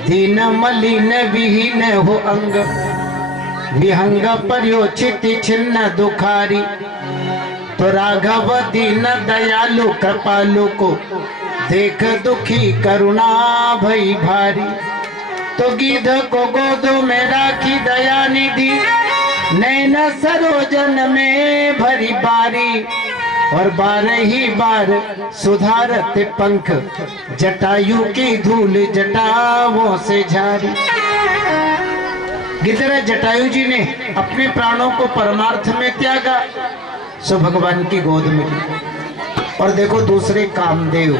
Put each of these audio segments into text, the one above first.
दीन मलिन विहीन हो अंग, विहंग पर्योचित छिन्न दुखारी। तो राघव दीन दयालु कृपालु को, देख दुखी करुणा भई भारी। तो गिद्ध को गोद में राखी दया निधि, नैन सरोजन में भरी बारी। और 12 ही बार सुधारते पंख, जटायु की धूल जटाओं से झारी। गिद्धराज जटायु जी ने अपने प्राणों को परमार्थ में त्यागा, सो भगवान की गोद में ली। और देखो दूसरे कामदेव,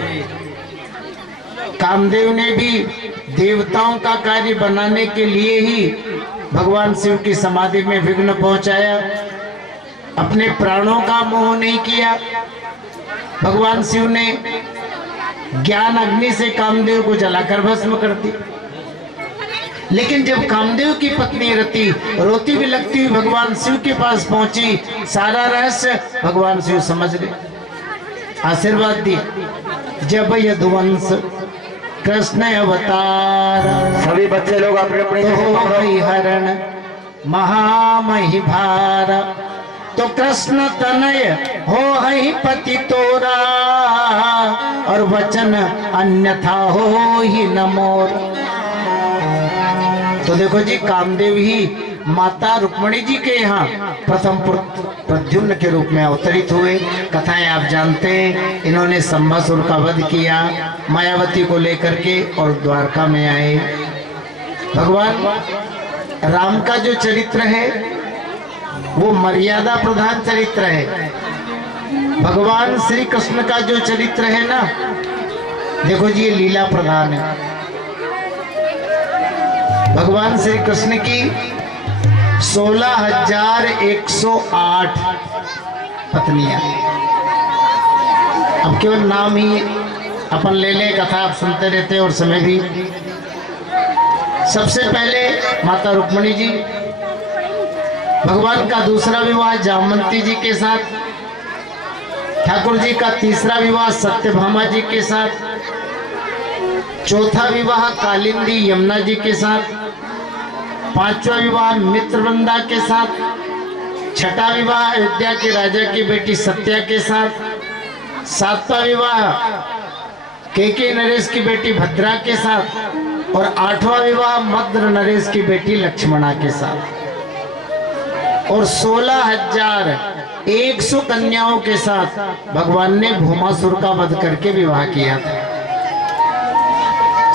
कामदेव ने भी देवताओं का कार्य बनाने के लिए ही भगवान शिव की समाधि में विघ्न पहुंचाया, अपने प्राणों का मोह नहीं किया। भगवान शिव ने ज्ञान अग्नि से कामदेव को जलाकर भस्म कर दी। लेकिन जब कामदेव की पत्नी रति रोती बिलखती हुई भगवान शिव के पास पहुंची, सारा रहस्य भगवान शिव समझ गए, आशीर्वाद दिए। जब यदुवंश कृष्ण अवतार, सभी बच्चे लोग अपने अपने तो हरण महामहि भार। तो कृष्ण तनय हो ही पति तोरा, और वचन अन्यथा हो ही न मोर। तो देखो जी, कामदेव ही माता रुक्मिणी जी के यहाँ प्रथम प्रद्युम्न के रूप में अवतरित हुए। कथाएं आप जानते हैं, इन्होंने संभासुर का वध किया मायावती को लेकर के और द्वारका में आए। भगवान राम का जो चरित्र है वो मर्यादा प्रधान चरित्र है। भगवान श्री कृष्ण का जो चरित्र है ना, देखो जी, ये लीला प्रधान है। भगवान श्री कृष्ण की 16,108 पत्नियां। अब केवल नाम ही अपन ले लें, कथा आप सुनते रहते और समय भी। सबसे पहले माता रुक्मिणी जी, भगवान का दूसरा विवाह जामवंती जी के साथ, ठाकुर जी का तीसरा विवाह सत्यभामा जी के साथ, चौथा विवाह कालिंदी यमुना जी के साथ, पांचवा विवाह मित्रवृंदा के साथ, छठा विवाह अयोध्या के राजा की बेटी सत्या के साथ, सातवां विवाह केके नरेश की बेटी भद्रा के साथ, और आठवां विवाह मद्र नरेश की बेटी लक्ष्मणा के साथ। और 16,100 कन्याओं के साथ भगवान ने भूमासुर का वध करके विवाह किया था।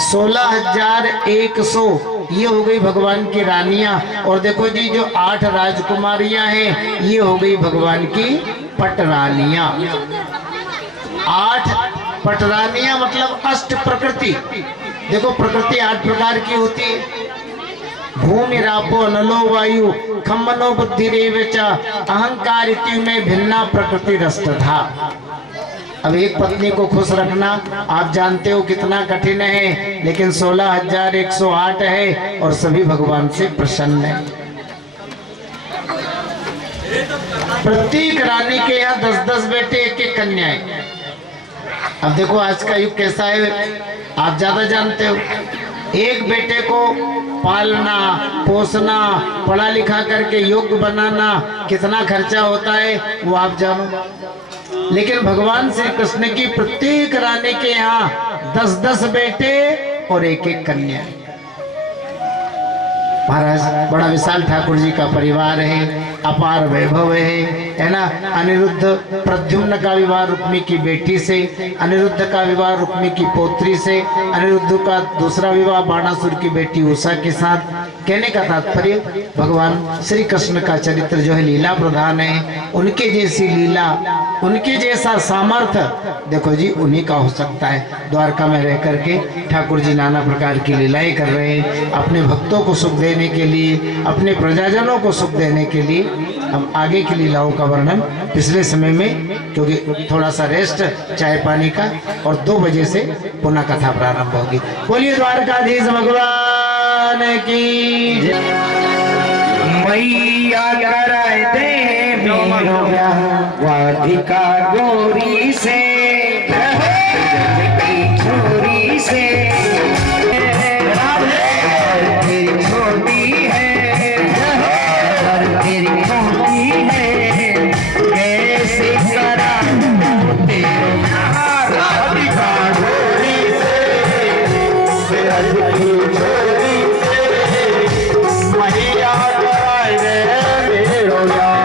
16,100 ये हो गई भगवान की रानियां। और देखो जी, जो 8 राजकुमारियां हैं, ये हो गई भगवान की पटरानियां। 8 पटरानियां मतलब अष्ट प्रकृति। देखो, प्रकृति 8 प्रकार की होती है। भूमि रापो नलो वायु खम मनो बुद्धि रेवचा अहंकार इति में भिन्ना प्रकृति रष्टधा। अब एक पत्नी को खुश रखना आप जानते हो कितना कठिन है, लेकिन 16,108 है और सभी भगवान से प्रसन्न है। प्रत्येक रानी के यहाँ 10-10 बेटे, 1-1 कन्याएं। अब देखो आज का युग कैसा है, आप ज्यादा जानते हो। एक बेटे को पालना पोसना, पढ़ा लिखा करके योग्य बनाना कितना खर्चा होता है वो आप जानो। लेकिन भगवान श्री कृष्ण की प्रत्येक रानी के यहाँ 10-10 बेटे और 1-1 कन्या। महाराज, बड़ा विशाल ठाकुर जी का परिवार है, अपार वैभव है ना। अनिरुद्ध प्रद्युम्न का विवाह रुक्मी की बेटी से, अनिरुद्ध का विवाह रुक्मी की पोत्री से, अनिरुद्ध का दूसरा विवाह बाणासुर की बेटी उषा के साथ। कहने का तात्पर्य, भगवान श्री कृष्ण का चरित्र जो है लीला प्रधान है। उनके जैसी लीला, उनके जैसा सामर्थ्य देखो जी उन्हीं का हो सकता है। द्वारका में रह करके ठाकुर जी नाना प्रकार की लीलाएं कर रहे हैं, अपने भक्तों को सुख देने के लिए, अपने प्रजाजनों को सुख देने के लिए। हम आगे की लीलाओं का वर्णन पिछले समय में, क्योंकि थोड़ा सा रेस्ट चाय पानी का, और 2 बजे से पुनः कथा प्रारंभ होगी। बोलिए द्वारकाधीश भगवान की जय। मैया कराए दे वाधिका गोरी से छोरी से। राधे ब्रज की छोरी से मैया कराए दे मेरो यार।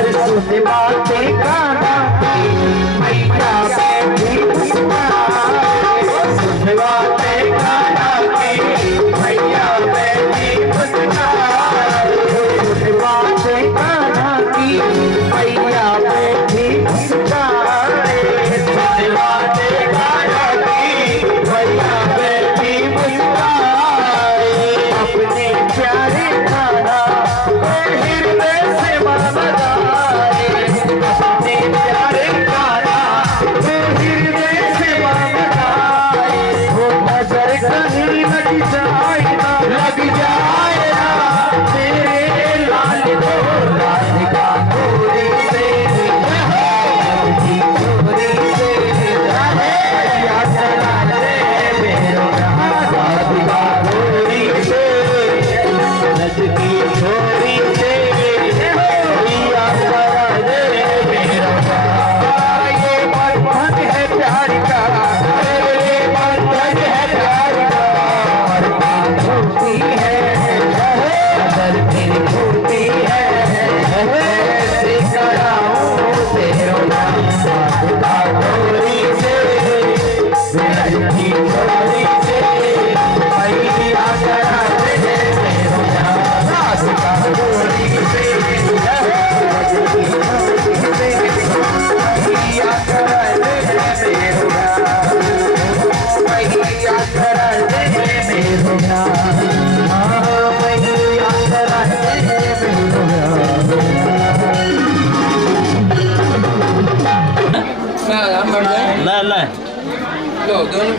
पर सुन बातें काना मैया बैठी मुस्कुराए सुन बातें काना की मैया बैठी मुस्कुराए सुन बातें काना की मैया बैठी मुस्कुराए सुन बातें काना की मैया बैठी मुस्कुराए अपने प्यारे खाना हृदय से माना जाए अपने प्यारे खाना हृदय से माना जाए वो नजर कहीं लग जाए ना तेरे लाल को राधिका गोरी से गोरी से या चला दे मेरो राधिका गोरी से नजकी छोरी से या चला दे मेरो ये बंधन है प्यार का ये बंधन है प्यार का और होती है अगर तेरी होती है ऐसे कराऊं तेरो नाम राधिका गोरी से नजकी छोरी से मैया करा दे मेरो नाम राधिका गोरी से नजकी छोरी से मैया करा दे मेरो नाम मैया करा दे मेरो नाम मैया करा दे मेरो नाम ला ला लो दोनों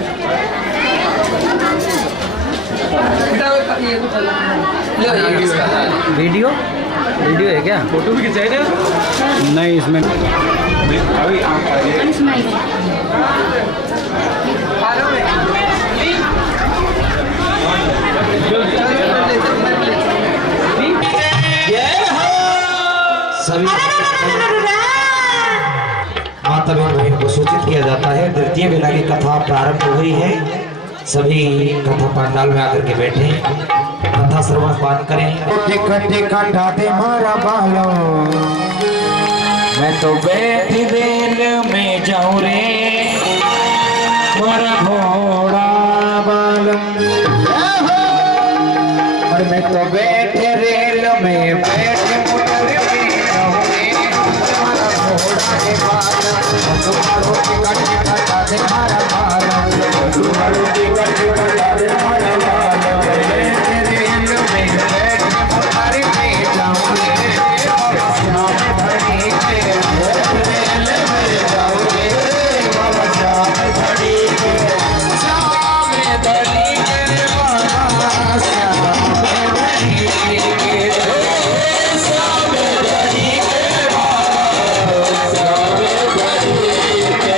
वीडियो वीडियो है क्या? फोटो भी खिंचाई दे। नहीं इसमें सभी माता बहन को सूचित किया जाता है। तृतीय बेला की कथा प्रारंभ हो गई है। सभी कथा पंडाल में आकर के बैठे कथा श्रवण पान करें। टिकट काटा दे मारा बालो मैं तो बैठी रेल में जाऊं रे मारा घोड़ा बालम और मैं तो बैठे रेल में बैठे मोटर में जाऊं रे मारा घोड़ा रे बालम तुम्हारो टिकट काटा दे मारा बालम तुम्हारो टिकट काटा दे मारा बालम बैठे रेल में बैठे मोटर में जाऊं रे बाबा श्याम धनी के रेल में जाऊं रे बाबा श्याम धनी के श्याम धनी के बाबा श्याम धनी के श्याम धनी के बाबा श्याम धनी के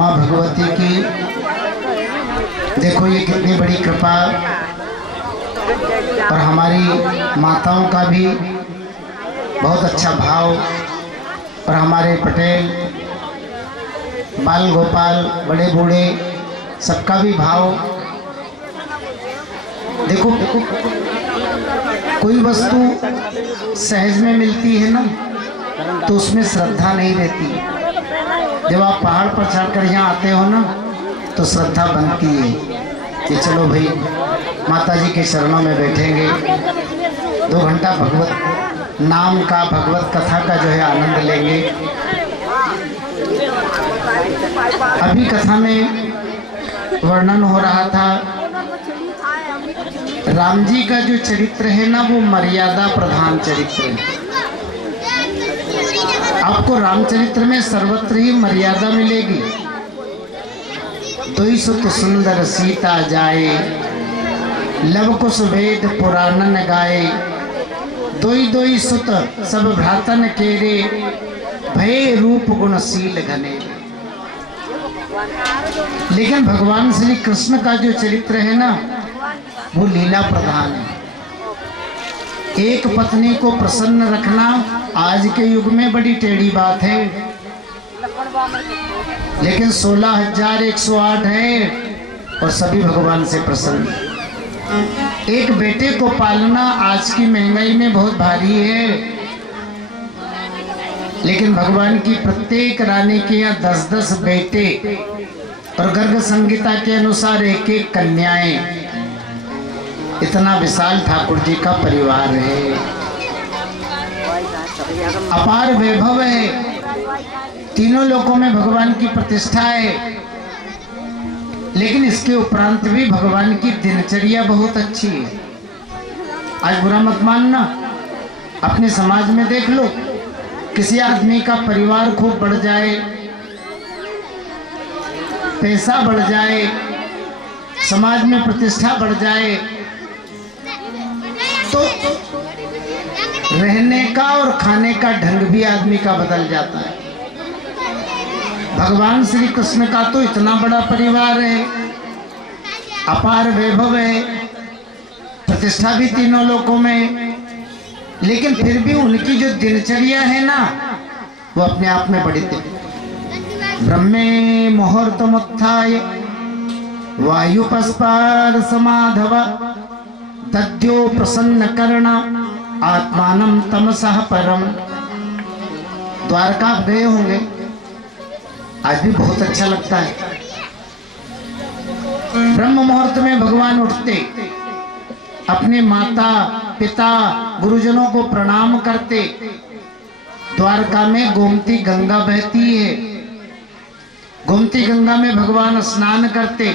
माँ भगवती की देखो ये कितनी बड़ी कृपा, और हमारी माताओं का भी बहुत अच्छा भाव, और हमारे पटेल बाल गोपाल बड़े बूढ़े सबका भी भाव। देखो कोई वस्तु सहज में मिलती है ना तो उसमें श्रद्धा नहीं रहती। जब आप पहाड़ पर चढ़कर यहाँ आते हो ना तो श्रद्धा बनती है कि चलो भाई माता जी के चरणों में बैठेंगे, 2 घंटा भगवत नाम का, भगवत कथा का जो है आनंद लेंगे। अभी कथा में वर्णन हो रहा था राम जी का जो चरित्र है ना वो मर्यादा प्रधान चरित्र है। आपको रामचरित्र में सर्वत्र ही मर्यादा मिलेगी। दोई सुत सुंदर सीता जाए, लव कुश वेद पुराणन गाए, दोई दोई सुत सब भ्रातन केरे, भय रूप गुणशील घने। लेकिन भगवान श्री कृष्ण का जो चरित्र है ना वो लीला प्रधान है। एक पत्नी को प्रसन्न रखना आज के युग में बड़ी टेढ़ी बात है, लेकिन 16,108 है और सभी भगवान से प्रसन्न। एक बेटे को पालना आज की महंगाई में बहुत भारी है, लेकिन भगवान की प्रत्येक रानी के यहाँ 10-10 बेटे और गर्ग संहिता के अनुसार एक एक कन्याएं। इतना विशाल ठाकुर जी का परिवार है, अपार वैभव है, तीनों लोकों में भगवान की प्रतिष्ठा है। लेकिन इसके उपरांत भी भगवान की दिनचर्या बहुत अच्छी है। आज बुरा मत मानना, अपने समाज में देख लो, किसी आदमी का परिवार खूब बढ़ जाए, पैसा बढ़ जाए, समाज में प्रतिष्ठा बढ़ जाए, तो रहने का और खाने का ढंग भी आदमी का बदल जाता है। भगवान श्री कृष्ण का तो इतना बड़ा परिवार है, अपार वैभव है, प्रतिष्ठा भी तीनों लोकों में, लेकिन फिर भी उनकी जो दिनचर्या है ना वो अपने आप में बड़ी थी। ब्रह्मे मुहूर्तमुत्थाय वायुपस्पार समाधव, दद्यो प्रसन्न कर्ण आत्मानं तमसः परम। द्वारका आप गए होंगे, आज भी बहुत अच्छा लगता है। ब्रह्म मुहूर्त में भगवान उठते, अपने माता पिता गुरुजनों को प्रणाम करते। द्वारका में गोमती गंगा बहती है, गोमती गंगा में भगवान स्नान करते।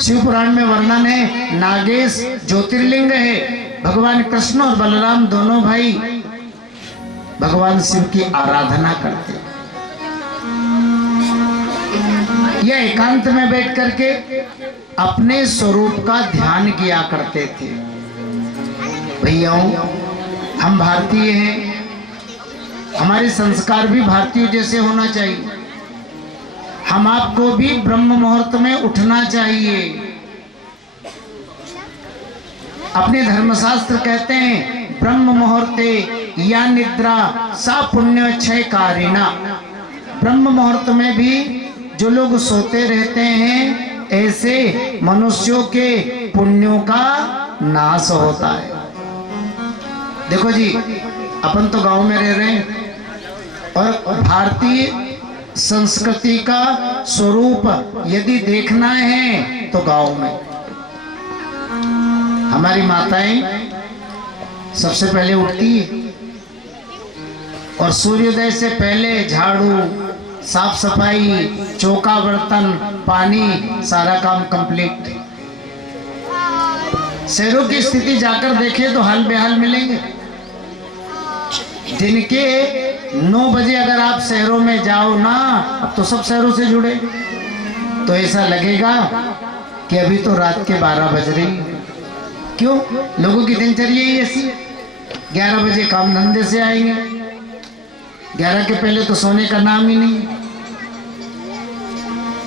शिव पुराण में वर्णन है, नागेश ज्योतिर्लिंग है। भगवान कृष्ण और बलराम दोनों भाई भगवान शिव की आराधना करते। यह एकांत में बैठ करके अपने स्वरूप का ध्यान किया करते थे। भैयाओं, हम भारतीय हैं, हमारे संस्कार भी भारतीय जैसे होना चाहिए। हम आपको भी ब्रह्म मुहूर्त में उठना चाहिए। अपने धर्मशास्त्र कहते हैं, ब्रह्म मुहूर्ते या निद्रा सा पुण्य क्षय कारिणा। ब्रह्म मुहूर्त में भी जो लोग सोते रहते हैं, ऐसे मनुष्यों के पुण्यों का नाश होता है। देखो जी, अपन तो गांव में रह रहे हैं, और भारतीय संस्कृति का स्वरूप यदि देखना है तो गांव में हमारी माताएं सबसे पहले उठती है और सूर्योदय से पहले झाड़ू, साफ सफाई, चौका बर्तन, पानी, सारा काम कंप्लीट। शहरों की स्थिति जाकर देखें तो हाल बेहाल मिलेंगे। दिन के 9 बजे अगर आप शहरों में जाओ ना, अब तो सब शहरों से जुड़े, तो ऐसा लगेगा कि अभी तो रात के 12 बज रही। क्यों? लोगों की दिनचर्या ही ऐसी। 11 बजे काम धंधे से आएंगे, 11 के पहले तो सोने का नाम ही नहीं।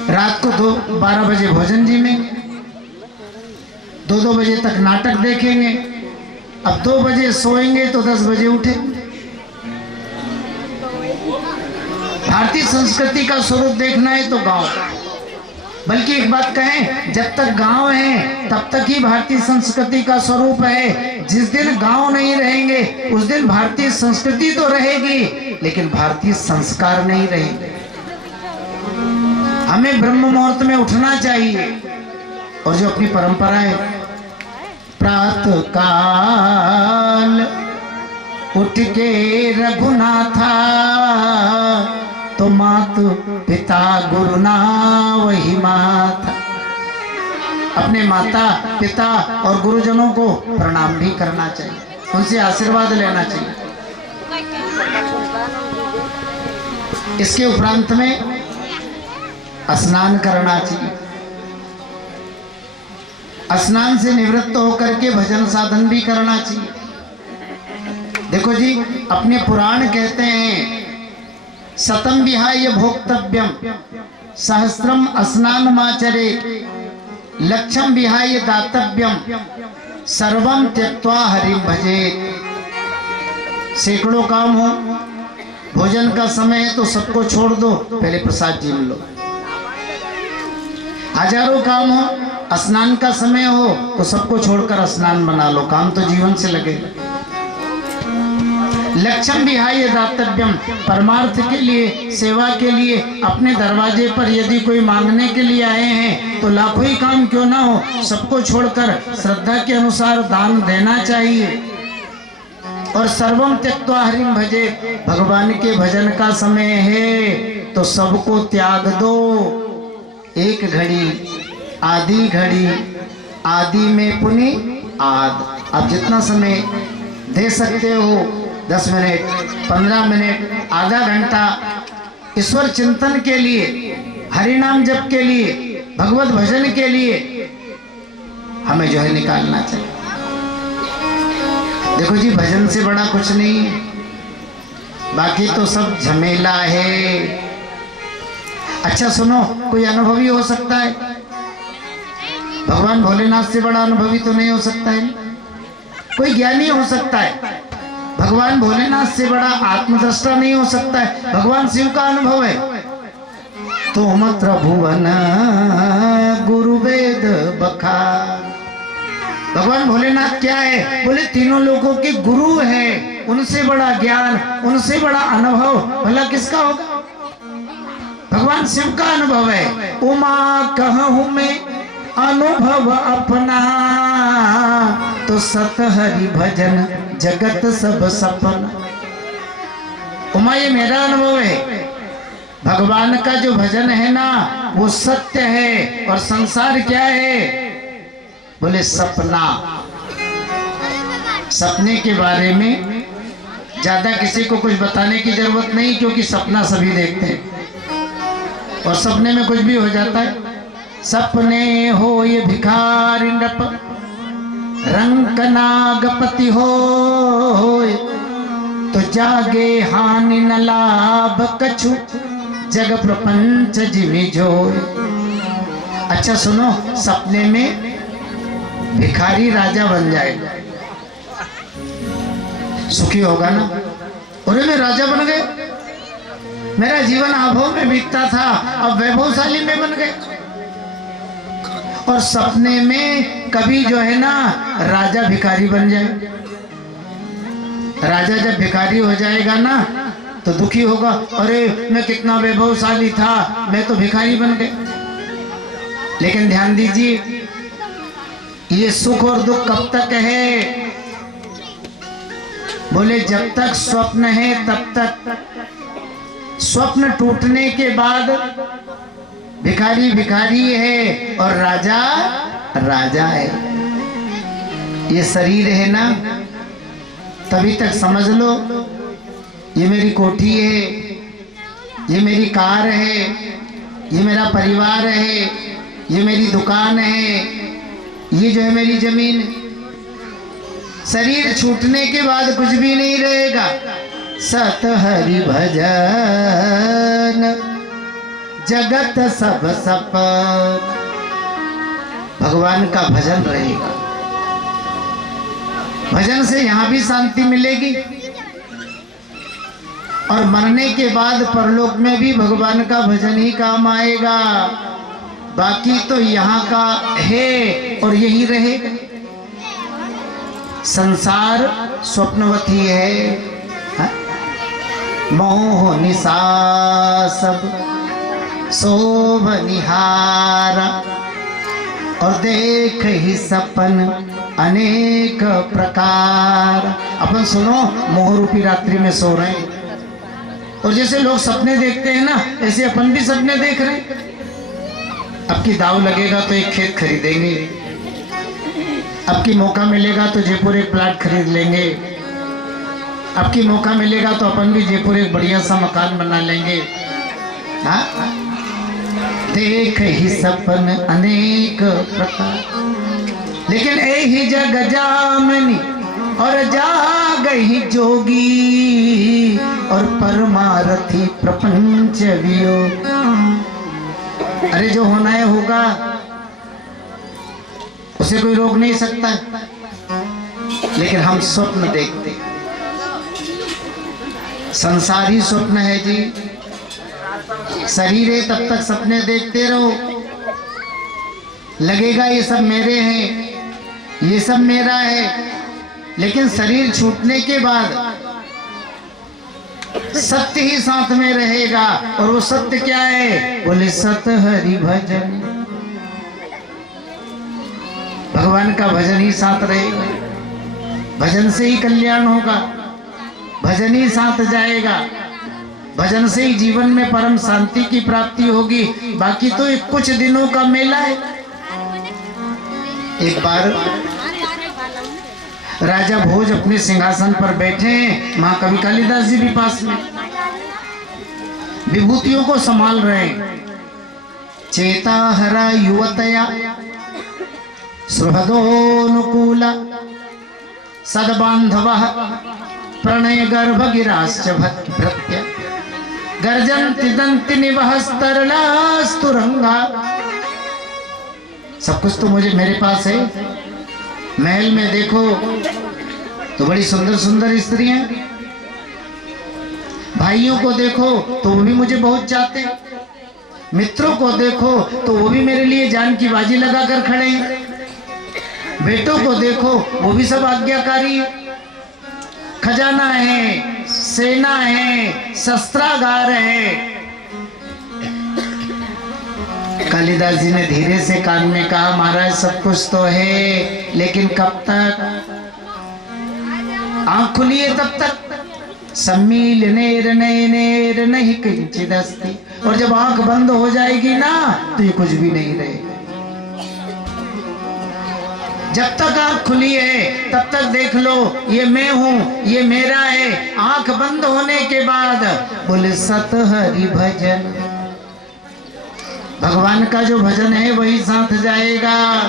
रात को 12 बजे भोजन जी में, 2 बजे तक नाटक देखेंगे। अब 2 बजे सोएंगे तो 10 बजे उठे। भारतीय संस्कृति का स्वरूप देखना है तो गांव, बल्कि एक बात कहें, जब तक गांव है तब तक ही भारतीय संस्कृति का स्वरूप है। जिस दिन गांव नहीं रहेंगे उस दिन भारतीय संस्कृति तो रहेगी लेकिन भारतीय संस्कार नहीं रहेंगे। हमें ब्रह्म मुहूर्त में उठना चाहिए और जो अपनी परंपरा है, प्रातः काल उठ के रघुनाथा तो मातु पिता गुरु ना वही माता। अपने माता पिता और गुरुजनों को प्रणाम भी करना चाहिए, उनसे आशीर्वाद लेना चाहिए। इसके उपरांत में स्नान करना चाहिए। स्नान से निवृत्त होकर के भजन साधन भी करना चाहिए। देखो जी, अपने पुराण कहते हैं शतम विहाय भोक्तव्यम सहस्त्रम स्नानमाचरे लक्षम विहाय दातव्यम सर्वम त्यक्त्वा हरिं भजेत। सैकड़ों काम हो, भोजन का समय है तो सबको छोड़ दो, पहले प्रसाद जीम लो। हजारों काम हो, स्नान का समय हो तो सबको छोड़कर स्नान बना लो, काम तो जीवन से लगेगा। लक्ष्यम विहाय दातव्यम, परमार्थ के लिए, सेवा के लिए अपने दरवाजे पर यदि कोई मांगने के लिए आए हैं तो लाखों ही काम क्यों ना हो, सबको छोड़कर श्रद्धा के अनुसार दान देना चाहिए। और सर्वम त्यक्त्वा हरिं भजे, भगवान के भजन का समय है तो सबको त्याग दो। एक घड़ी, आधी घड़ी, आदि में पुनि आद। अब जितना समय दे सकते हो, 10 मिनट, 15 मिनट, आधा घंटा ईश्वर चिंतन के लिए, हरि नाम जप के लिए, भगवत भजन के लिए हमें जो है निकालना चाहिए। देखो जी, भजन से बड़ा कुछ नहीं है, बाकी तो सब झमेला है। अच्छा सुनो, कोई अनुभवी हो सकता है, भगवान भोलेनाथ से बड़ा अनुभवी तो नहीं हो सकता है। कोई ज्ञानी हो सकता है, भगवान भोलेनाथ से बड़ा आत्मदृष्टा नहीं हो सकता है। भगवान शिव का अनुभव है। तुम त्रिभुवन गुरु वेद बखान। भगवान भोलेनाथ क्या है? बोले तीनों लोगों के गुरु है, उनसे बड़ा ज्ञान, उनसे बड़ा अनुभव भला किसका होगा? भगवान शिव का अनुभव है। उमा कहूँ मैं अनुभव अपना तो सत हरि भजन जगत सब सपना। उमा, ये मेरा अनुभव है, भगवान का जो भजन है ना वो सत्य है। और संसार क्या है? बोले सपना। सपने के बारे में ज्यादा किसी को कुछ बताने की जरूरत नहीं, क्योंकि सपना सभी देखते हैं और सपने में कुछ भी हो जाता है। सपने हो ये भिखारी नप रंग नागपति हो तो जागे हानि न लाभ कछु जग प्रपंच जिमि जोय। अच्छा सुनो, सपने में भिखारी राजा बन जाएगा, सुखी होगा ना? अरे मैं राजा बन गए, मेरा जीवन आभोग में बीतता था, अब वैभवशाली में बन गए। और सपने में कभी जो है ना राजा भिखारी बन जाए। राजा जब भिखारी हो जाएगा ना तो दुखी होगा, अरे मैं कितना वैभवशाली था, मैं तो भिखारी बन गए। लेकिन ध्यान दीजिए, ये सुख और दुख कब तक है? बोले जब तक स्वप्न है तब तक। स्वप्न टूटने के बाद भिखारी भिखारी है और राजा राजा है। ये शरीर है ना, तभी तक समझ लो ये मेरी कोठी है, ये मेरी कार है, ये मेरा परिवार है, ये मेरी दुकान है, ये जो है मेरी जमीन। शरीर छूटने के बाद कुछ भी नहीं रहेगा। सत हरि भजन जगत सब सपन। भगवान का भजन रहेगा, भजन से यहाँ भी शांति मिलेगी और मरने के बाद परलोक में भी भगवान का भजन ही काम आएगा। बाकी तो यहाँ का है और यही रहेगा। संसार स्वप्नवती है, हा? मोह निशा सब शोभ निहारा और देख ही सपन अनेक प्रकार। अपन सुनो, मोह रूपी रात्रि में सो रहे हैं और जैसे लोग सपने देखते हैं ना, ऐसे अपन भी सपने देख रहे हैं। अब की दाव लगेगा तो एक खेत खरीदेंगे, अब की मौका मिलेगा तो जयपुर एक प्लाट खरीद लेंगे, अब की मौका मिलेगा तो अपन भी जयपुर एक बढ़िया सा मकान बना लेंगे। हाँ, देख ही सपन अनेक प्रकार, लेकिन यही जग जामनी और जाग ही जोगी और परमारथी प्रपंच वियोग। अरे जो होना है होगा, उसे कोई रोक नहीं सकता, लेकिन हम स्वप्न देखते। संसारी स्वप्न है जी, शरीर है तब तक सपने देखते रहो, लगेगा ये सब मेरे हैं, ये सब मेरा है, लेकिन शरीर छूटने के बाद सत्य ही साथ में रहेगा। और वो सत्य क्या है? बोले सत हरि भजन। भगवान का भजन ही साथ रहेगा, भजन से ही कल्याण होगा, भजन ही साथ जाएगा, भजन से ही जीवन में परम शांति की प्राप्ति होगी। बाकी तो एक कुछ दिनों का मेला है। एक बार राजा भोज अपने सिंहासन पर बैठे हैं, महाकवि कालिदास जी भी पास में विभूतियों को संभाल रहे हैं। चेता हरा युवतया सुहृदोनुकूला सद्बांधवः प्रणय गर्भ गिराश्च भृत्य गर्जन्ति दंति निवहस्तरलास्तुरंगा। सब कुछ तो मुझे मेरे पास है। महल में देखो तो बड़ी सुंदर सुंदर स्त्रियां, भाइयों को देखो तो वो भी मुझे बहुत चाहते, मित्रों को देखो तो वो भी मेरे लिए जान की बाजी लगा कर खड़े हैं, बेटों को देखो वो भी सब आज्ञाकारी, खजाना है, सेना है, शस्त्रागार है। कालिदास जी ने धीरे से कान में कहा, महाराज सब कुछ तो है, लेकिन कब तक? आंख खुली है तब तक। सम्मील नेर नयनेर नहीं किंचित अस्ति, और जब आंख बंद हो जाएगी ना तो ये कुछ भी नहीं रहेगा। जब तक आंख खुली है तब तक देख लो ये मैं हूं, ये मेरा है। आंख बंद होने के बाद बोले सत हरि भजन। भगवान का जो भजन है वही साथ जाएगा,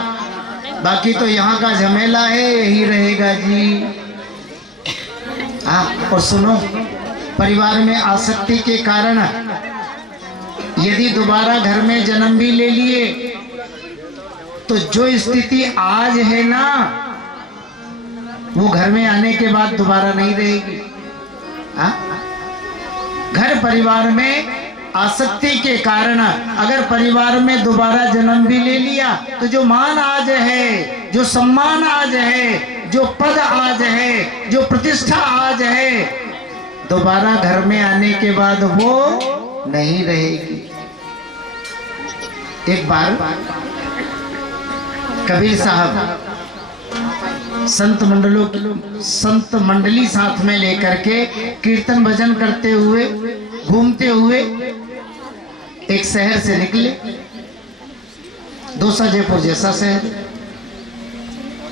बाकी तो यहाँ का झमेला है, यही रहेगा जी। हाँ, और सुनो, परिवार में आसक्ति के कारण यदि दोबारा घर में जन्म भी ले लिए तो जो स्थिति आज है ना, वो घर में आने के बाद दोबारा नहीं रहेगी। हाँ? घर परिवार में आसक्ति के कारण अगर परिवार में दोबारा जन्म भी ले लिया तो जो मान आज है, जो सम्मान आज है, जो पद आज है, जो प्रतिष्ठा आज है, दोबारा घर में आने के बाद वो नहीं रहेगी। एक बार कबीर साहब संत मंडली साथ में लेकर के कीर्तन भजन करते हुए घूमते हुए एक शहर से निकले, दोसा जयपुर जैसा शहर।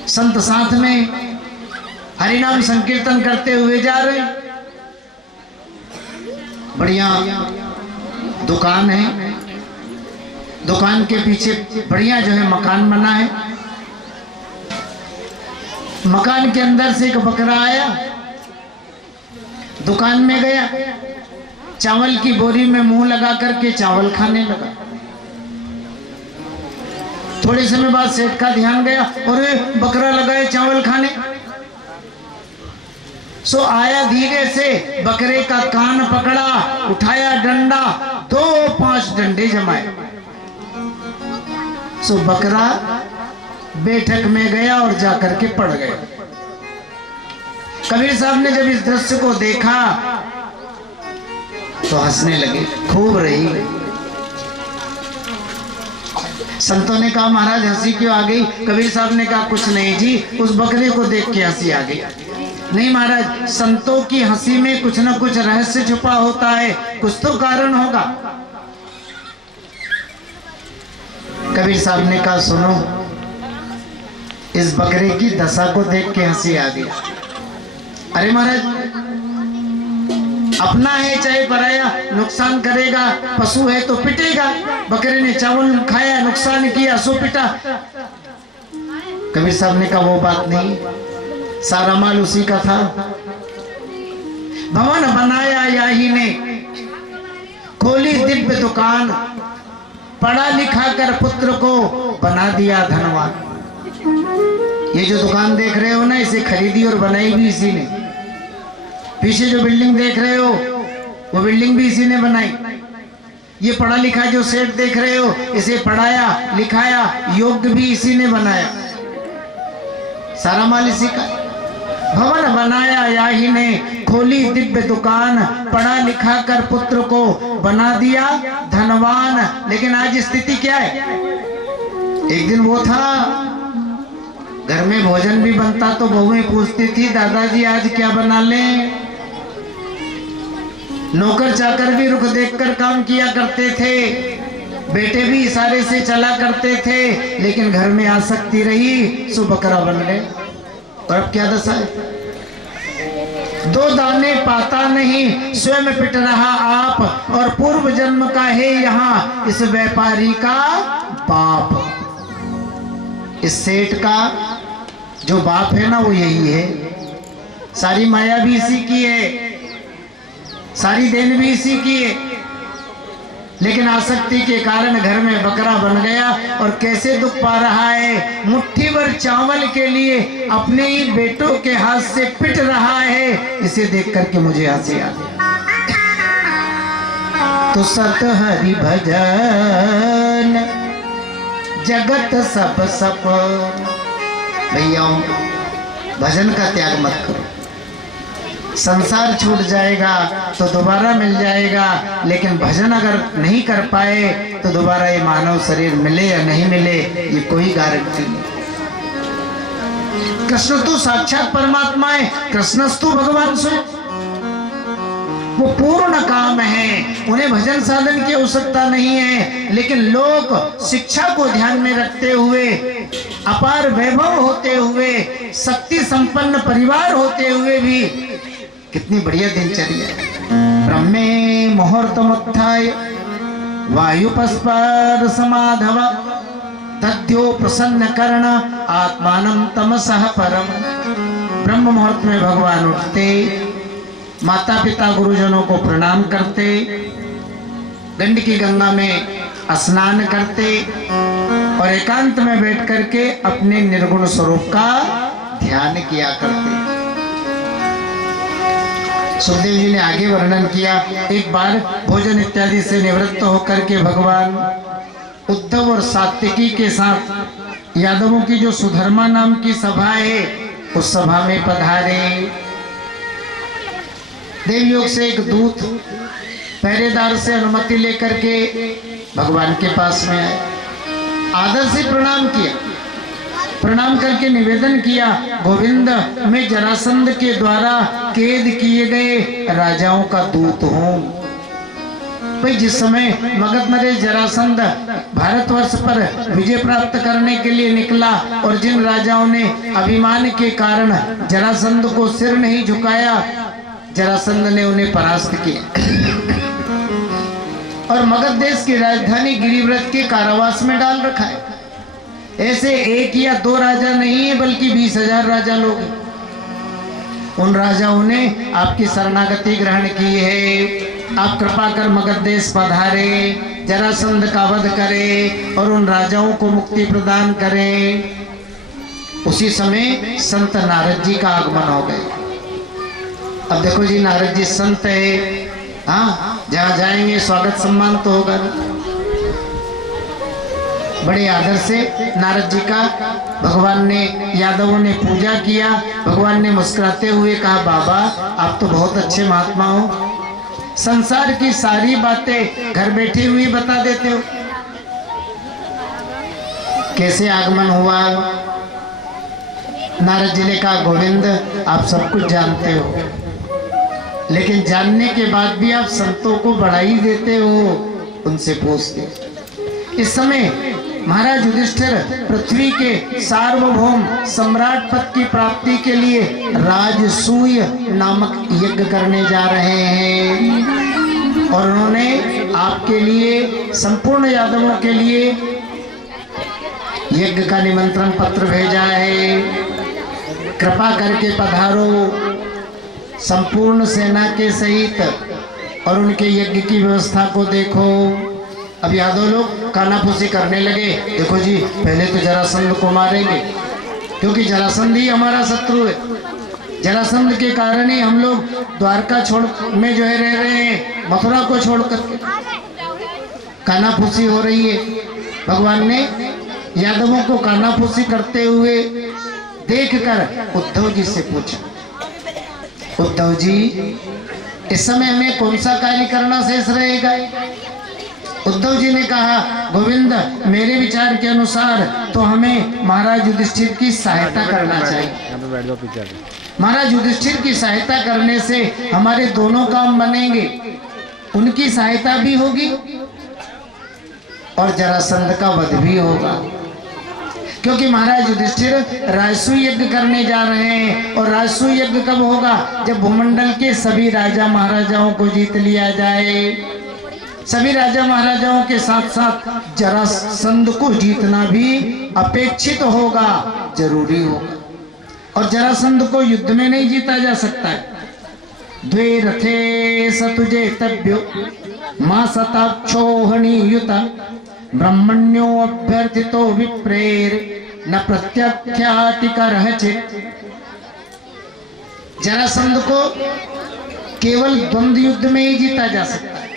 संत साथ में हरिनाम संकीर्तन करते हुए जा रहे। बढ़िया दुकान है, दुकान के पीछे बढ़िया जो है मकान बना है। मकान के अंदर से एक बकरा आया, दुकान में गया, चावल की बोरी में मुंह लगा करके चावल खाने लगा। थोड़े समय बाद सेठ का ध्यान गया और बकरा लगाए चावल खाने। सो आया धीरे से, बकरे का कान पकड़ा, उठाया डंडा, 2-5 डंडे जमाए। सो बकरा बैठक में गया और जाकर के पड़ गया। कबीर साहब ने जब इस दृश्य को देखा तो हंसने लगे, खूब रही। संतों ने कहा महाराज हंसी क्यों आ गई? कबीर साहब ने कहा कुछ नहीं जी, उस बकरे को देख के हंसी आ गई। नहीं महाराज, संतों की हंसी में कुछ ना कुछ रहस्य छुपा होता है, कुछ तो कारण होगा। कबीर साहब ने कहा सुनो, इस बकरे की दशा को देख के हंसी आ गई। अरे महाराज, अपना है चाहे पराया, नुकसान करेगा, पशु है तो पिटेगा। बकरे ने चावल खाया, नुकसान किया, सो पिटा। कबीर साहब ने कहा वो बात नहीं, सारा माल उसी का था। भवन बनाया याही ने, खोली दिव्य दुकान, पढ़ा लिखा कर पुत्र को बना दिया धनवान। ये जो दुकान देख रहे हो ना, इसे खरीदी और बनाई भी इसी ने। पीछे जो बिल्डिंग देख रहे हो, वो बिल्डिंग भी इसी ने बनाई। ये पढ़ा लिखा जो सेठ देख रहे हो, इसे पढ़ाया लिखाया, योग्य भी इसी ने बनाया। सारा माल इसी का। भवन बनाया याही ने, खोली दिव्य दुकान, पढ़ा लिखा कर पुत्र को बना दिया धनवान। लेकिन आज स्थिति क्या है? एक दिन वो था, घर में भोजन भी बनता तो बहुएं पूछती थी दादाजी आज क्या बना लें। नौकर चाकर भी रुख देखकर काम किया करते थे, बेटे भी इशारे से चला करते थे, लेकिन घर में आसक्ति रही, सो बकरा बन गए। और अब क्या दशा है? 2 दाने पाता नहीं, स्वयं पिट रहा आप, और पूर्व जन्म का है यहाँ इस व्यापारी का बाप। इस सेठ का जो बाप है ना, वो यही है। सारी माया भी इसी की है, सारी देन भी इसी की है। लेकिन आसक्ति के कारण घर में बकरा बन गया, और कैसे दुख पा रहा है। मुट्ठी भर चावल के लिए अपने ही बेटों के हाथ से पिट रहा है। इसे देख करके मुझे हंसी आ गई। तो सत हरि भजन जगत सब सप। भैया भजन का त्याग मत करो। संसार छूट जाएगा तो दोबारा मिल जाएगा, लेकिन भजन अगर नहीं कर पाए तो दोबारा ये मानव शरीर मिले या नहीं मिले, ये कोई गारंटी नहीं। कृष्ण तो साक्षात परमात्मा है, कृष्णस्तु भगवान स्वयं, वो पूर्ण काम है, उन्हें भजन साधन की आवश्यकता नहीं है। लेकिन लोग शिक्षा को ध्यान में रखते हुए, अपार वैभव होते हुए, शक्ति संपन्न परिवार होते हुए भी कितनी बढ़िया दिनचर्या है। ब्रह्मे मुहूर्तमुत्थाय वायुपस्पर समाधव दद्यो प्रसन्न कर्ण आत्मानं तमसः परम। ब्रह्म मुहूर्त में भगवान उठते, माता पिता गुरुजनों को प्रणाम करते, गंडकी गंगा में स्नान करते और एकांत में बैठ करके अपने निर्गुण स्वरूप का ध्यान किया करते। सुखदेव जी ने आगे वर्णन किया, एक बार भोजन इत्यादि से निवृत्त होकर के भगवान उद्धव और सात्विकी के साथ यादवों की जो सुधर्मा नाम की सभा है, उस सभा में पधारे। देवयोग से एक दूत पहरेदार से अनुमति लेकर के भगवान के पास में आए, आदर से प्रणाम किया। प्रणाम करके निवेदन किया, गोविंद मैं जरासंध के द्वारा कैद किए गए राजाओं का दूत हूँ। भाई जिस समय मगध नरेश जरासंध भारतवर्ष पर विजय प्राप्त करने के लिए निकला और जिन राजाओं ने अभिमान के कारण जरासंध को सिर नहीं झुकाया, जरासंध ने उन्हें परास्त किया और मगध देश की राजधानी गिरिव्रत के कारावास में डाल रखा है। ऐसे 1 या 2 राजा नहीं है, बल्कि 20,000 राजा लोग हैं। उन राजाओं ने आपकी शरणागति ग्रहण की है, आप कृपा कर मगध देश पधारे, जरासंध का वध करे और उन राजाओं को मुक्ति प्रदान करे। उसी समय संत नारद जी का आगमन हो गए। अब देखो जी, नारद जी संत है, हाँ, जहाँ जाएंगे स्वागत सम्मान तो होगा। बड़े आदर से नारद जी का भगवान ने, यादवों ने पूजा किया। भगवान ने मुस्कुराते हुए कहा, बाबा आप तो बहुत अच्छे महात्मा हो, संसार की सारी बातें घर बैठी हुई बता देते हो। कैसे आगमन हुआ? नारद जी ने कहा, गोविंद आप सब कुछ जानते हो, लेकिन जानने के बाद भी आप संतों को बढ़ाई देते हो, उनसे पूछते। इस समय महाराज युधिष्ठिर पृथ्वी के सार्वभौम सम्राट पद की प्राप्ति के लिए राजसूय नामक यज्ञ करने जा रहे हैं, और उन्होंने आपके लिए, संपूर्ण यादवों के लिए यज्ञ का निमंत्रण पत्र भेजा है। कृपा करके पधारो संपूर्ण सेना के सहित, और उनके यज्ञ की व्यवस्था को देखो। अब यादव लोग कानाफूसी करने लगे। देखो जी, पहले तो जरासंध को मारेंगे, क्योंकि जरासंध ही हमारा शत्रु है। जरासंध के कारण ही हम लोग द्वारका छोड़ में जो है रह रहे हैं, मथुरा को छोड़कर। कानाफूसी हो रही है। भगवान ने यादवों को कानाफूसी करते हुए देखकर उद्धव जी से पूछा, उद्धव जी इस समय हमें कौन सा कार्य करना शेष रहेगा? उद्धव जी ने कहा, गोविंद मेरे विचार के अनुसार तो हमें महाराज युधिष्ठिर की सहायता करना चाहिए। महाराज युधिष्ठिर की सहायता करने से हमारे दोनों काम बनेंगे, उनकी सहायता भी होगी और जरासंध का वध भी होगा। क्योंकि महाराज युधिष्ठिर राजसूय यज्ञ करने जा रहे हैं, और राजसूय यज्ञ कब होगा? जब भूमंडल के सभी राजा महाराजाओं को जीत लिया जाए। सभी राजा महाराजाओं के साथ साथ जरासंध को जीतना भी अपेक्षित होगा, जरूरी होगा। और जरासंध को युद्ध में नहीं जीता जा सकता है। द्वे रथे सतुजे तभ्यो मां सताक्षोहणीयुता ब्रह्मण्यो अभ्यर्थितो विप्रेर न प्रत्याख्याति करहचित। जरासंध को केवल द्वंद्व युद्ध में ही जीता जा सकता है।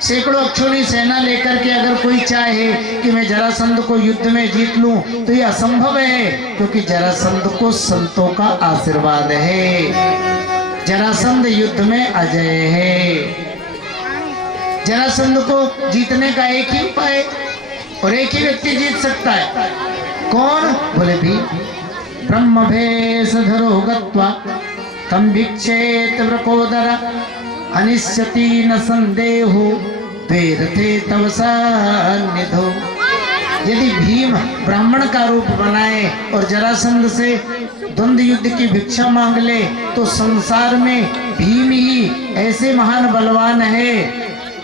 सैकड़ों अक्षौणी सेना लेकर के अगर कोई चाहे कि मैं जरासंध को युद्ध में जीत लूं, तो यह असंभव है, क्योंकि जरासंध को संतों का आशीर्वाद है। जरासंध युद्ध में अजय है। जरासंध को जीतने का एक ही उपाय और एक ही व्यक्ति जीत सकता है। कौन? बोले भी ब्रह्म भेषधरो गत्वा तम भिक्षेत वृकोदर अनिश्यति न संदेहो द्वे तव सन्निधो। यदि भीम ब्राह्मण का रूप बनाए और जरासंध से द्वंद्व युद्ध की भिक्षा मांग ले, तो संसार में भीम ही ऐसे महान बलवान है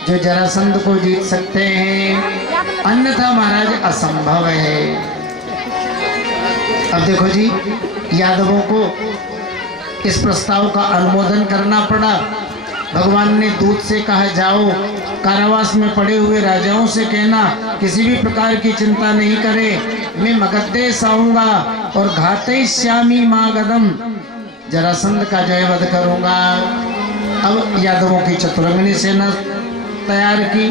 जो जरासंध को जीत सकते हैं, अन्यथा महाराज असंभव है। अब देखो जी, यादवों को इस प्रस्ताव का अनुमोदन करना पड़ा। भगवान ने दूत से कहा, जाओ कारावास में पड़े हुए राजाओं से कहना किसी भी प्रकार की चिंता नहीं करे, मैं मगध देश आऊंगा और घातयिष्यामि मागधम, जरासंध का जय वध करूंगा। अब यादवों की चतुरंगिनी सेना तैयार की।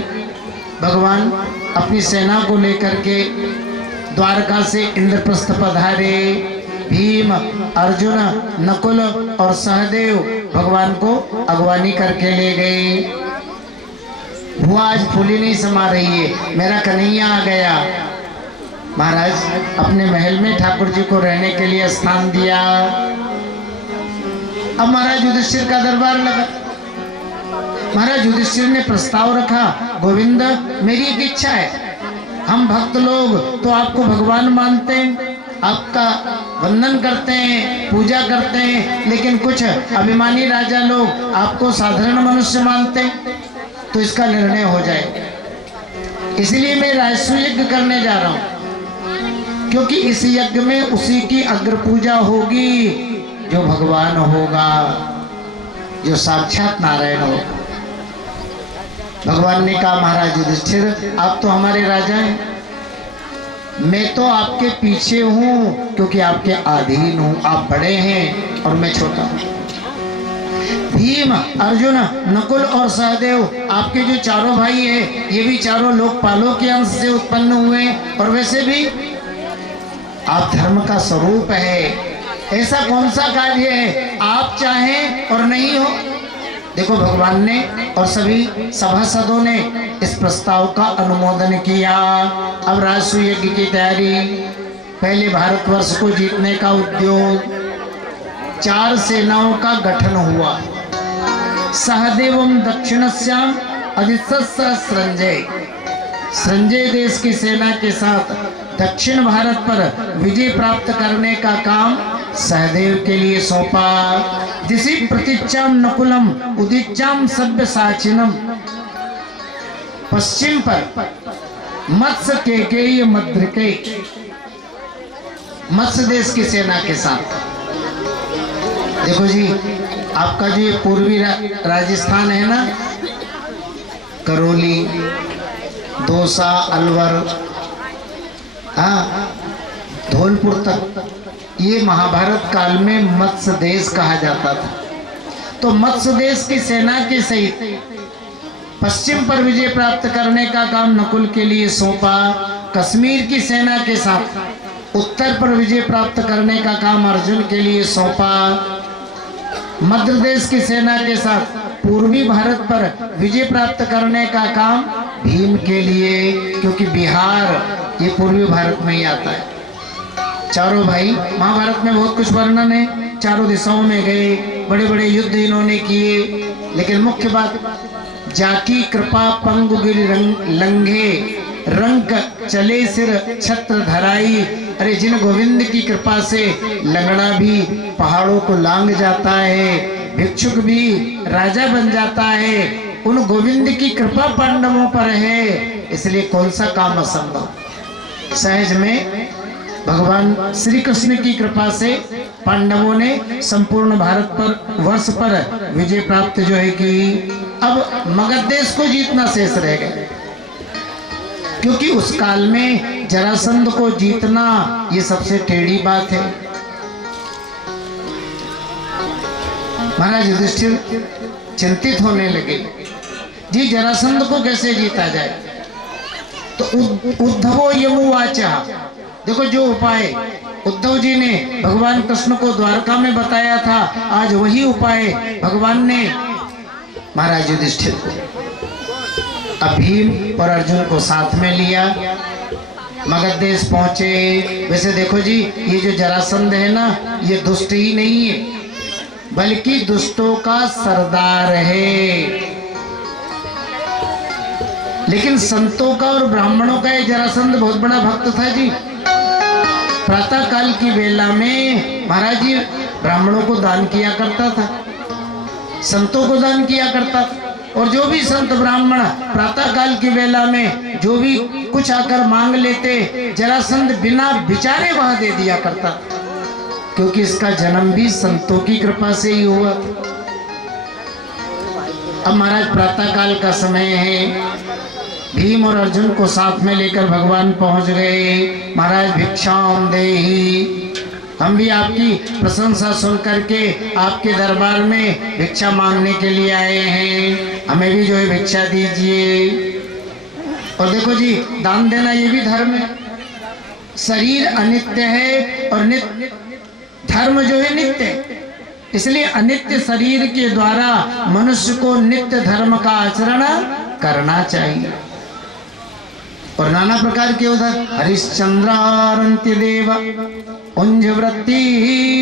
भगवान अपनी सेना को लेकर के द्वारका से इंद्रप्रस्थ पधारे। भीम, अर्जुन, नकुल और सहदेव भगवान को अगवानी करके ले गए। भुआ आज फूली नहीं समा रही है, मेरा कन्हैया आ गया। महाराज अपने महल में ठाकुर जी को रहने के लिए स्थान दिया। अब महाराज युधिष्ठिर का दरबार लगा। महाराज युधिष्ठिर ने प्रस्ताव रखा, गोविंद मेरी एक इच्छा है, हम भक्त लोग तो आपको भगवान मानते हैं, आपका वंदन करते हैं, पूजा करते हैं, लेकिन कुछ अभिमानी राजा लोग आपको साधारण मनुष्य मानते हैं, तो इसका निर्णय हो जाए। इसलिए मैं राजसूय यज्ञ करने जा रहा हूं, क्योंकि इस यज्ञ में उसी की अग्र पूजा होगी जो भगवान होगा, जो साक्षात नारायण होगा। भगवान ने कहा महाराज युधिष्ठिर आप तो हमारे राजा हैं, मैं तो आपके पीछे हूँ क्योंकि आपके अधीन हूँ। आप बड़े हैं और मैं छोटा हूँ। भीम, अर्जुन, नकुल और सहदेव आपके जो चारों भाई हैं ये भी चारों लोकपालों के अंश से उत्पन्न हुए और वैसे भी आप धर्म का स्वरूप है। ऐसा कौन सा कार्य है आप चाहें और नहीं हो? देखो भगवान ने और सभी सभासदों ने इस प्रस्ताव का अनुमोदन किया। अब राजसूय यज्ञ की तैयारी, पहले भारतवर्ष को जीतने का उद्योग, 4 सेनाओं का गठन हुआ। सहदेवम दक्षिणस्याम अधिसत्सह संजय, संजय देश की सेना के साथ दक्षिण भारत पर विजय प्राप्त करने का काम सहदेव के लिए सौंपा। दिशि प्रतीक्षाम नकुलम उदिच्चाम सभ्य साचिनम, पश्चिम पर मत्स्य केकेय मद्रिके, मत्स्य देश की सेना के साथ। देखो जी आपका जो ये पूर्वी राजस्थान है ना, करौली, दौसा, अलवर, हाँ धौलपुर तक, ये महाभारत काल में मत्स्य देश कहा जाता था। तो मत्स्य देश की सेना के सहित पश्चिम पर विजय प्राप्त करने का काम नकुल के लिए सौंपा। कश्मीर की सेना के साथ उत्तर पर विजय प्राप्त करने का काम अर्जुन के लिए सौंपा। मध्य देश की सेना के साथ पूर्वी भारत पर विजय प्राप्त करने का काम भीम के लिए, क्योंकि बिहार ये पूर्वी भारत में ही आता है। चारों भाई, महाभारत में बहुत कुछ वर्णन है, चारों दिशाओं में गए, बड़े बड़े युद्ध इन्होंने किए, लेकिन मुख्य बात जाकी कृपा पंगु गिर लंघे रंग चले सिर छत्र धराई। अरे जिन गोविंद की कृपा से लंगड़ा भी पहाड़ों को लांग जाता है, भिक्षुक भी राजा बन जाता है, उन गोविंद की कृपा पांडवों पर है, इसलिए कौन सा काम असंभव। सहज में भगवान श्री कृष्ण की कृपा से पांडवों ने संपूर्ण भारत पर वर्ष पर विजय प्राप्त जो है की। अब मगध देश को जीतना शेष रह गया, क्योंकि उस काल में जरासंध को जीतना ये सबसे टेढ़ी बात है। महाराज युधिष्ठिर चिंतित होने लगे, जी जरासंध को कैसे जीता जाए। तो उद्धवो यमुवाचा, देखो जो उपाय उद्धव जी ने भगवान कृष्ण को द्वारका में बताया था, आज वही उपाय भगवान ने महाराज युधिष्ठिर को, अब भीम और अर्जुन को साथ में लिया, मगध देश पहुंचे। वैसे देखो जी ये जो जरासंध है ना, ये दुष्ट ही नहीं है बल्कि दुष्टों का सरदार है। लेकिन संतों का और ब्राह्मणों का ये जरासंध बहुत बड़ा भक्त था जी। प्रातः काल की वेला में महाराज जी ब्राह्मणों को दान किया करता था, संतों को दान किया करता था, और जो भी संत ब्राह्मण प्रातः काल की वेला में जो भी कुछ आकर मांग लेते, जरासंध बिना विचारे वहां दे दिया करता, क्योंकि इसका जन्म भी संतों की कृपा से ही हुआ। अब महाराज प्रातः काल का समय है, भीम और अर्जुन को साथ में लेकर भगवान पहुंच गए। महाराज भिक्षाम देहि, हम भी आपकी प्रशंसा सुन करके आपके दरबार में भिक्षा मांगने के लिए आए हैं, हमें भी जो है भिक्षा दीजिए। और देखो जी दान देना ये भी धर्म है। शरीर अनित्य है और नित्य धर्म जो है नित्य है, इसलिए अनित्य शरीर के द्वारा मनुष्य को नित्य धर्म का आचरण करना चाहिए। और नाना प्रकार के उधर हरिश्चंद्रारंत्य देव उंजवृत्ति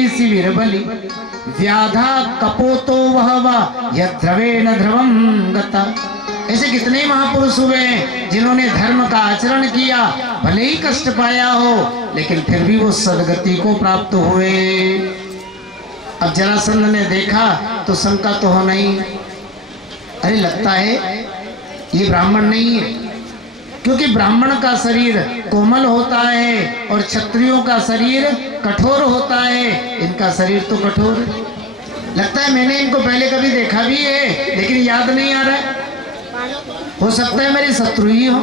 शिविर बलि व्याधा कपोतो वह यद्रवेण ध्रुवम गता। ऐसे कितने महापुरुष हुए हैं जिन्होंने धर्म का आचरण किया, भले ही कष्ट पाया हो लेकिन फिर भी वो सदगति को प्राप्त हुए। अब जरासंध ने देखा तो शंका तो हो नहीं, अरे लगता है ये ब्राह्मण नहीं है, क्योंकि ब्राह्मण का शरीर कोमल होता है और क्षत्रियों का शरीर कठोर होता है, इनका शरीर तो कठोर है। लगता है मैंने इनको पहले कभी देखा भी है लेकिन याद नहीं आ रहा है। हो सकता है मेरे शत्रु ही हो,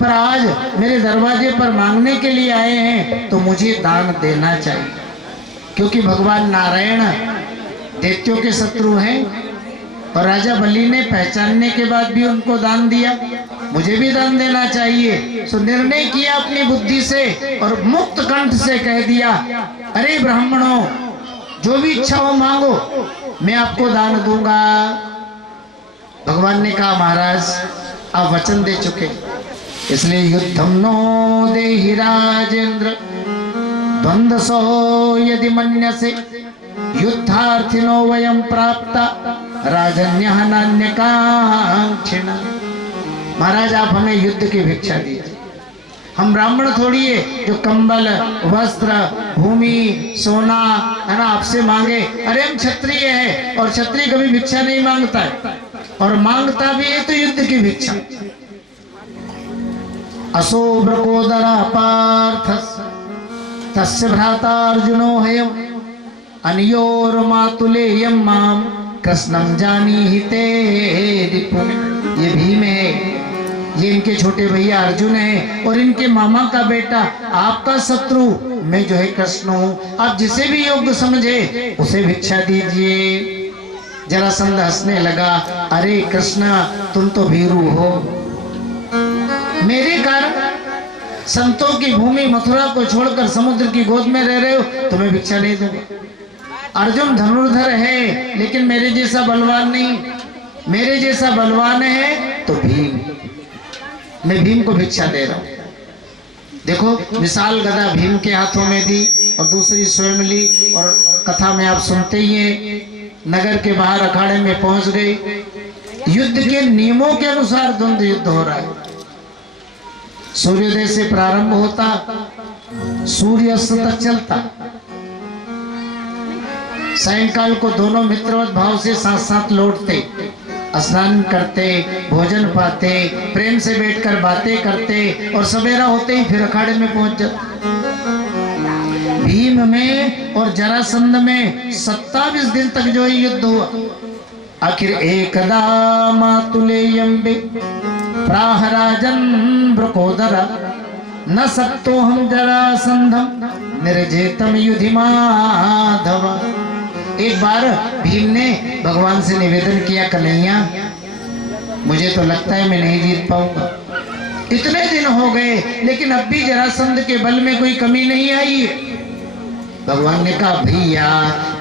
पर आज मेरे दरवाजे पर मांगने के लिए आए हैं तो मुझे दान देना चाहिए, क्योंकि भगवान नारायण दैत्यों के शत्रु हैं और राजा बलि ने पहचानने के बाद भी उनको दान दिया, मुझे भी दान देना चाहिए। सो निर्णय किया अपनी बुद्धि से और मुक्त कंठ से कह दिया, अरे ब्राह्मणों, जो भी इच्छा हो मांगो, मैं आपको दान दूंगा। भगवान ने कहा, महाराज आप वचन दे चुके, इसलिए युद्धम नो देहि राजेंद्र द्वंद्व सो यदि मन्यसे युद्धार्थिनो वयं प्राप्ता राजन्यः नान्यकांक्षिण। महाराज आप हमें युद्ध की भिक्षा दीजिए, हम ब्राह्मण थोड़ी है जो कंबल वस्त्र भूमि सोना है ना आपसे मांगे। अरे हम क्षत्रिय है और क्षत्रिय कभी भिक्षा नहीं मांगता है, और मांगता भी है तो युद्ध की भिक्षा। असो ब्रकोदरा पार्थ तस्य भ्राता अर्जुनो हयम् अनयोर मातुलेयं माम कृष्णं जानीहि ते रिपुः। ये भीम है, ये इनके छोटे भैया अर्जुन है और इनके मामा का बेटा आपका शत्रु मैं जो है कृष्ण हूँ। आप जिसे भी योग्य समझे उसे भिक्षा दीजिए। जरासंध हंसने लगा, अरे कृष्ण तुम तो भीरू हो, मेरे कारण संतों की भूमि मथुरा को छोड़कर समुद्र की गोद में रह रहे हो, तुम्हें भिक्षा नहीं दूंगा। अर्जुन धनुर्धर है लेकिन मेरे जैसा बलवान नहीं, मेरे जैसा बलवान है तो भीम, मैं भीम को भिक्षा दे रहा हूं। देखो विशाल गदा भीम के हाथों में दी और दूसरी स्वयं ली, और कथा में आप सुनते ही हैं, नगर के बाहर अखाड़े में पहुंच गए। युद्ध के नियमों के अनुसार द्वंद्व युद्ध हो रहा है। सूर्योदय से प्रारंभ होता, सूर्यास्त तक चलता। सायंकाल को दोनों मित्रवत भाव से साथ साथ लौटते, स्नान करते, भोजन पाते, प्रेम से बैठकर बातें करते और सवेरा होते ही फिर अखाड़े में पहुंच जाते। भीम में और जरासंध में 27 दिन तक जो युद्ध हुआ। आखिर एकदा मातुलेयं प्राह राजन् ब्रकोदरा न सक्तो हम जरासंधम निर्जेतम युधि माधव। एक बार भीम ने भगवान से निवेदन किया, कन्हैया मुझे तो लगता है मैं नहीं जीत पाऊंगा, इतने दिन हो गए लेकिन अब भी जरासंध के बल में कोई कमी नहीं आई है। भगवान ने कहा, भैया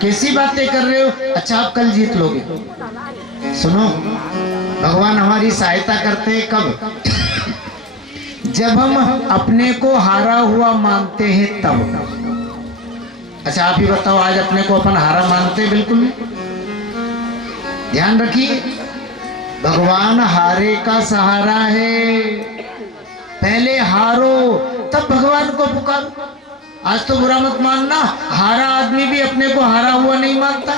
कैसी बातें कर रहे हो, अच्छा आप कल जीत लोगे। सुनो, भगवान हमारी सहायता करते हैं कब? जब हम अपने को हारा हुआ मानते हैं तब। अच्छा आप ही बताओ, आज अपने को अपन हारा मानते? बिल्कुल नहीं। ध्यान रखिए, भगवान हारे का सहारा है। पहले हारो तब भगवान को पुकारो। आज तो बुरा मत मानना, हारा आदमी भी अपने को हारा हुआ नहीं मानता।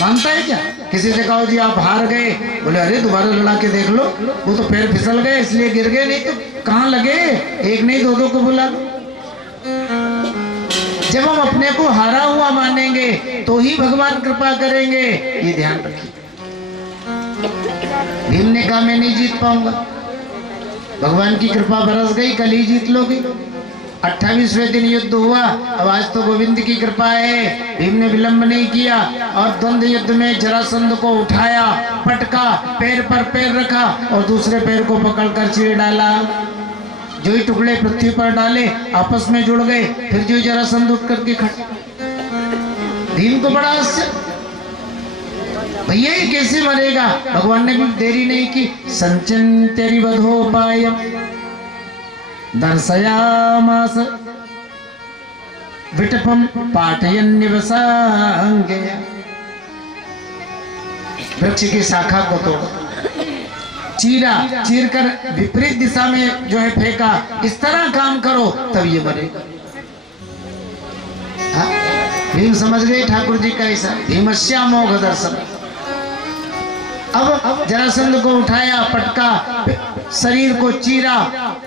मानता है क्या? किसी से कहो जी आप हार गए, बोले अरे दोबारा लड़ा के देख लो, वो तो पैर फिसल गए इसलिए गिर गए, नहीं तो कहाँ लगे, एक नहीं दो को बुला लो। जब हम अपने को हारा हुआ मानेंगे तो ही भगवान कृपा करेंगे, ये ध्यान रखिए। भीम ने कहा मैं नहीं जीत पाऊंगा, भगवान की कृपा बरस गई, कल ही जीत लोगे। 28वें दिन युद्ध हुआ। अब आज तो गोविंद की कृपा है, भीम ने विलंब नहीं किया और द्वंद्व युद्ध में जरासंध को उठाया, पटका, पैर पर पैर रखा और दूसरे पैर को पकड़कर चीर डाला। जो ही टुकड़े पृथ्वी पर डाले आपस में जुड़ गए, फिर जो जरासंध उठ करके खड़ा। भीम को बड़ा आश्चर्य, भैया ये कैसे मरेगा? भगवान ने भी देरी नहीं की, संचिन्त्य वधोपायम् दर्शयामास विटपम पाठयन्निवसांगया। वृक्ष की शाखा को तोड़ा, चीरा, चीर कर विपरीत दिशा में जो है फेंका। इस तरह काम करो तब ये मरेगा। भीम समझ गए ठाकुर जी का ऐसा भीमस्यामोघ दर्शन। अब जरासंध को उठाया, पटका, शरीर को चीरा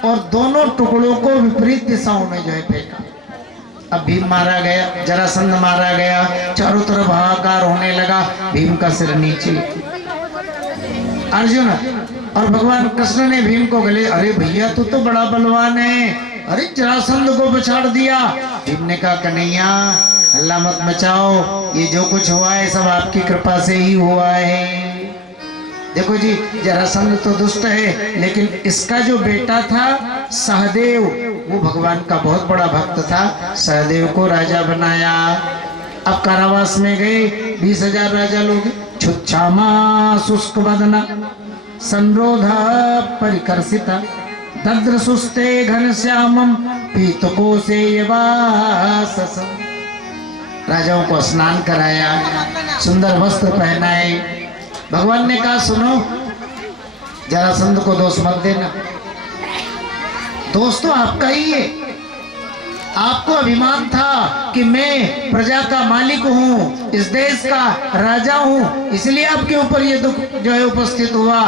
और दोनों टुकड़ों को विपरीत दिशाओं में जो है फेंका। अब भीम मारा गया, जरासंध मारा गया, चारों तरफ हाहाकार होने लगा। भीम का सिर नीचे। अर्जुन और भगवान कृष्ण ने भीम को गले, अरे भैया तू तो बड़ा बलवान है, अरे जरासंध को पछाड़ दिया। भीम ने कहा कन्हैया हल्ला मत मचाओ, ये जो कुछ हुआ है सब आपकी कृपा से ही हुआ है। देखो जी, जरासंध तो दुष्ट है, लेकिन इसका जो बेटा था सहदेव, वो भगवान का बहुत बड़ा भक्त था। सहदेव को राजा बनाया। अब कारावास में गए 20,000 राजा लोग। छुच्छामा शुष्क वदना संरोधा परिकर्षिता दद्र सुस्ते घनश्यामम पीतकोशे यवाससं। राजाओं को स्नान कराया, सुंदर वस्त्र पहनाए। भगवान ने कहा सुनो, जरासंध को दोष मत देना, दोष तो आपका ही है। आपको अभिमान था कि मैं प्रजा का मालिक हूँ, इस देश का राजा हूँ, इसलिए आपके ऊपर ये दुख जो है उपस्थित हुआ।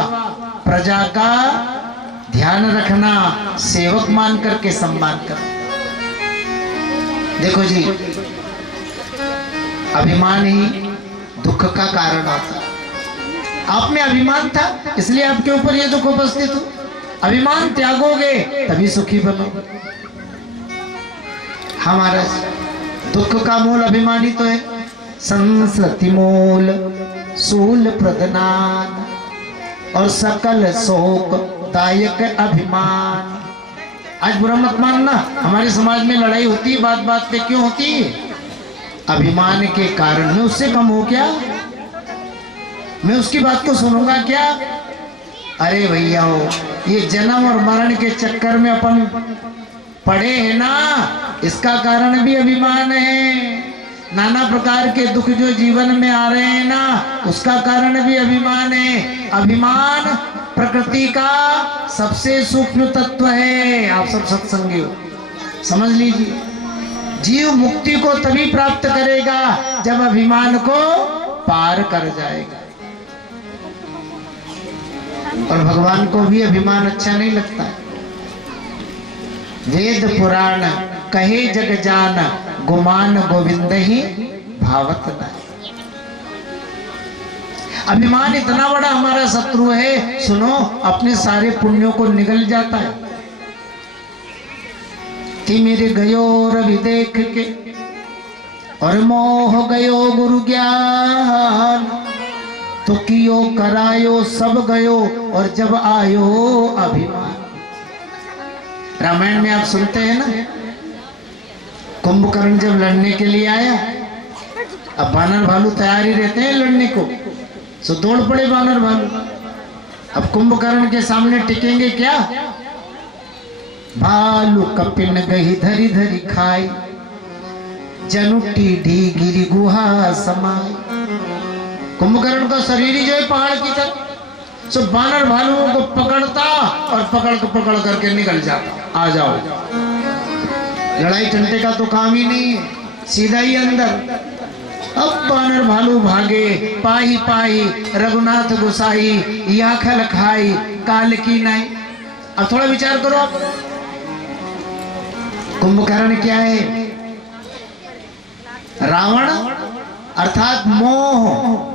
प्रजा का ध्यान रखना, सेवक मान करके सम्मान कर। देखो जी, अभिमान ही दुख का कारण होता। आप में अभिमान था इसलिए आपके ऊपर ये दुख उपस्थित हो। अभिमान त्यागोगे तभी सुखी बनोगे। हमारा दुख का मूल अभिमानी तो है। संस्कृति मूल सूल प्रदनान और सकल शोक दायक अभिमान। आज बुरा मत मानना, हमारे समाज में लड़ाई होती है, बात बात पे क्यों होती है? अभिमान के कारण। मैं उससे कम हो क्या? मैं उसकी बात को सुनूंगा क्या? अरे भैया हो, ये जन्म और मरण के चक्कर में अपन पड़े हैं ना, इसका कारण भी अभिमान है। नाना प्रकार के दुख जो जीवन में आ रहे हैं ना, उसका कारण भी अभिमान है। अभिमान प्रकृति का सबसे सूक्ष्म तत्व है। आप सब सत्संगी हो, समझ लीजिए। जीव मुक्ति को तभी प्राप्त करेगा जब अभिमान को पार कर जाएगा। और भगवान को भी अभिमान अच्छा नहीं लगता है। वेद पुराण कहे जग जान, गुमान गोविंद ही भावत न। अभिमान इतना बड़ा हमारा शत्रु है, सुनो, अपने सारे पुण्यों को निगल जाता है। कि मेरे गयो रवि देख के और मोह गयो गुरु ज्ञान, तो कियो करायो सब गयो और जब आयो अभिमान। रामायण में आप सुनते हैं ना, कुंभकर्ण जब लड़ने के लिए आया, अब बानर भालू तैयार ही रहते हैं लड़ने को, सो दौड़ पड़े बानर भालू। अब कुंभकर्ण के सामने टिकेंगे क्या? भालू कपिन गही धरी धरी खाई, जनुटी ढी गिरी गुहा समाई। कुंभकर्ण का शरीर ही जो है पहाड़ की तरह, सो बानर भालुओं को पकड़ता और पकड़ करके निकल जाता। आ जाओ, लड़ाई टंटे का तो काम ही नहीं है, सीधा ही अंदर। अब बानर भालू भागे, पाही पाही रघुनाथ गोसाई, या खल खाई काल की नाई। अब थोड़ा विचार करो आप, कुंभकर्ण क्या है? रावण अर्थात मोह,